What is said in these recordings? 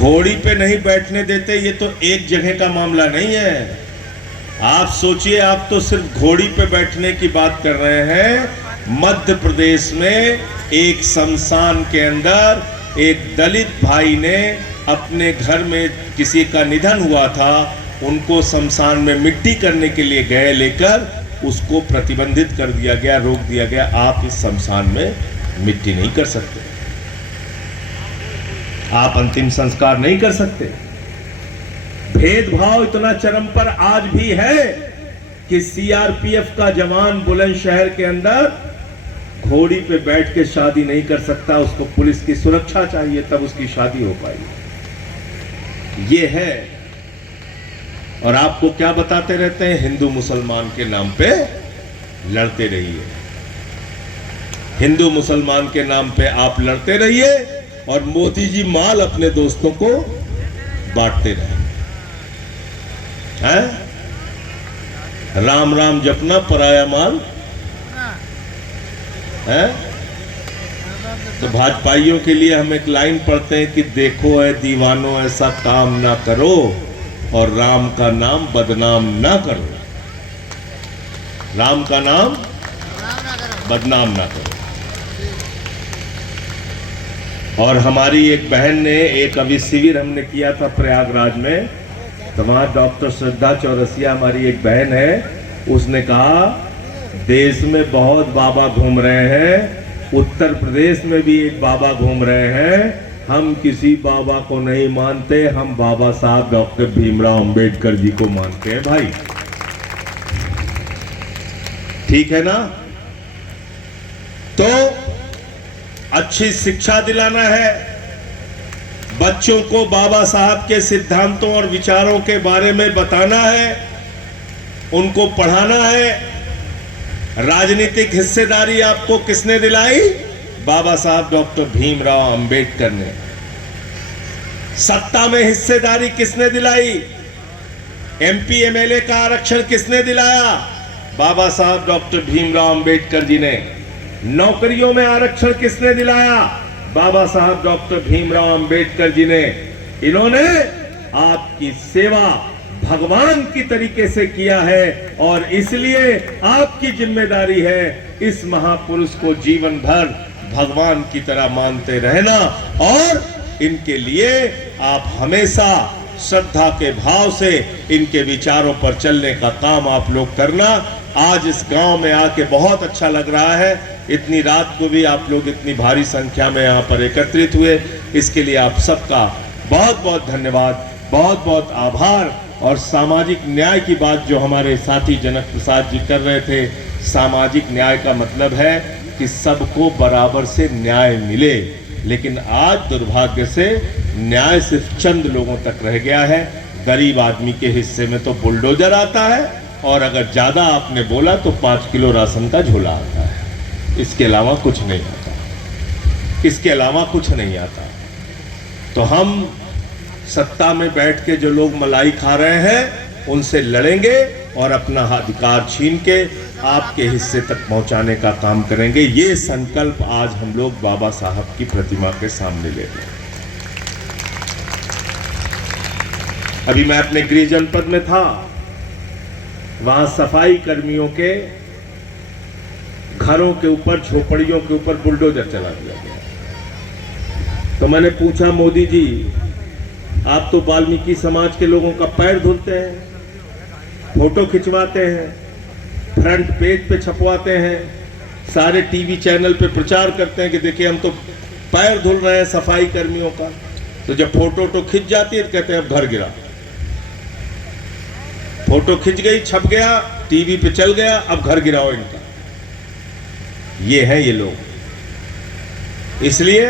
घोड़ी पे नहीं बैठने देते, ये तो एक जगह का मामला नहीं है। आप सोचिए, आप तो सिर्फ घोड़ी पे बैठने की बात कर रहे हैं। मध्य प्रदेश में एक शमशान के अंदर एक दलित भाई ने अपने घर में किसी का निधन हुआ था, उनको शमशान में मिट्टी करने के लिए गए लेकर, उसको प्रतिबंधित कर दिया गया, रोक दिया गया। आप इस शमशान में मिट्टी नहीं कर सकते, आप अंतिम संस्कार नहीं कर सकते। भेदभाव इतना चरम पर आज भी है कि सीआरपीएफ का जवान बुलंदशहर के अंदर घोड़ी पे बैठ के शादी नहीं कर सकता, उसको पुलिस की सुरक्षा चाहिए, तब उसकी शादी हो पाएगी। ये है। और आपको क्या बताते रहते हैं, हिंदू मुसलमान के नाम पे लड़ते रहिए, हिंदू मुसलमान के नाम पे आप लड़ते रहिए और मोदी जी माल अपने दोस्तों को बांटते रहे हैं। राम राम जपना, पराया माल है। तो भाजपाइयों के लिए हम एक लाइन पढ़ते हैं कि देखो है दीवानों, ऐसा काम ना करो और राम का नाम बदनाम ना करो, राम का नाम बदनाम ना करो। और हमारी एक बहन ने, एक अभी शिविर हमने किया था प्रयागराज में, तो वहां डॉक्टर श्रद्धा चौरसिया हमारी एक बहन है, उसने कहा देश में बहुत बाबा घूम रहे हैं, उत्तर प्रदेश में भी एक बाबा घूम रहे हैं, हम किसी बाबा को नहीं मानते, हम बाबा साहब डॉक्टर भीमराव अंबेडकर जी को मानते हैं। भाई ठीक है ना? तो अच्छी शिक्षा दिलाना है, बच्चों को बाबा साहब के सिद्धांतों और विचारों के बारे में बताना है, उनको पढ़ाना है। राजनीतिक हिस्सेदारी आपको किसने दिलाई? बाबा साहब डॉक्टर भीमराव अंबेडकर ने। सत्ता में हिस्सेदारी किसने दिलाई? एमपी एमएलए का आरक्षण किसने दिलाया? बाबा साहब डॉक्टर भीमराव अंबेडकर जी ने। नौकरियों में आरक्षण किसने दिलाया? बाबा साहब डॉक्टर भीमराव अंबेडकर जी ने। इन्होंने आपकी सेवा भगवान की तरीके से किया है और इसलिए आपकी जिम्मेदारी है इस महापुरुष को जीवन भर भगवान की तरह मानते रहना और इनके लिए आप हमेशा श्रद्धा के भाव से इनके विचारों पर चलने का काम आप लोग करना। आज इस गांव में आके बहुत अच्छा लग रहा है, इतनी रात को भी आप लोग इतनी भारी संख्या में यहाँ पर एकत्रित हुए, इसके लिए आप सबका बहुत बहुत धन्यवाद, बहुत बहुत आभार। और सामाजिक न्याय की बात जो हमारे साथी जनक प्रसाद जी कर रहे थे, सामाजिक न्याय का मतलब है कि सबको बराबर से न्याय मिले, लेकिन आज दुर्भाग्य से न्याय सिर्फ चंद लोगों तक रह गया है। गरीब आदमी के हिस्से में तो बुलडोजर आता है और अगर ज्यादा आपने बोला तो 5 किलो राशन का झोला आता है, इसके अलावा कुछ नहीं आता, इसके अलावा कुछ नहीं आता। तो हम सत्ता में बैठ के जो लोग मलाई खा रहे हैं उनसे लड़ेंगे और अपना अधिकार छीन के आपके हिस्से तक पहुंचाने का काम करेंगे। ये संकल्प आज हम लोग बाबा साहब की प्रतिमा के सामने ले रहे हैं। अभी मैं अपने गृह जनपद में था, वहां सफाई कर्मियों के घरों के ऊपर, झोपड़ियों के ऊपर बुलडोजर चला दिया गया। तो मैंने पूछा, मोदी जी आप तो वाल्मीकि समाज के लोगों का पैर धुलते हैं, फोटो खिंचवाते हैं, फ्रंट पेज पे छपवाते हैं, सारे टीवी चैनल पे प्रचार करते हैं कि देखिए हम तो पैर धुल रहे हैं सफाई कर्मियों का, तो जब फोटो खिंच जाती है तो कहते हैं अब घर गिरा। फोटो खिंच गई, छप गया, टीवी पे चल गया, अब घर गिराओ इनका। ये है ये लोग। इसलिए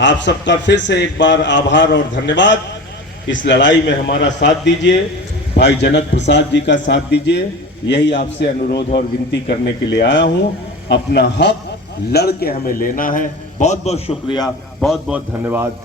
आप सबका फिर से एक बार आभार और धन्यवाद। इस लड़ाई में हमारा साथ दीजिए, भाई जनक प्रसाद जी का साथ दीजिए, यही आपसे अनुरोध और विनती करने के लिए आया हूं। अपना हक लड़ के हमें लेना है। बहुत बहुत शुक्रिया, बहुत बहुत धन्यवाद।